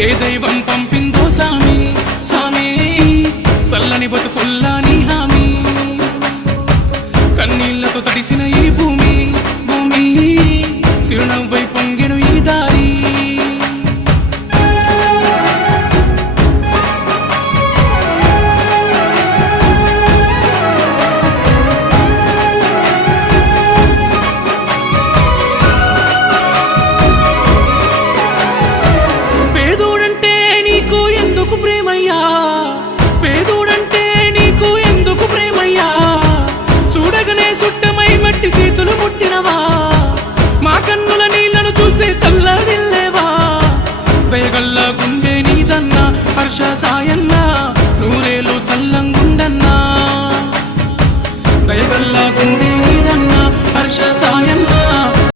ఏ దైవం పంపిందో సామి సామి చల్లని బతుకుల్లా నీ హామీ కన్నీళ్లతో తడిసిన ఈ భూమి భూమి చిరునవ్వై పొంగెను ఈ దారి పేదోడంటే నీకు ఎందుకు ప్రేమయ్యా పేదోడంటే నీకు ఎందుకు ప్రేమయ్యా చూడగనే సుట్టమై మట్టి చేతులు ముట్టినవా మా కన్నుల నీళ్లను చూస్తే తల్లడిల్లేవా దయగల్లా గుండె నీదన్నా హర్ష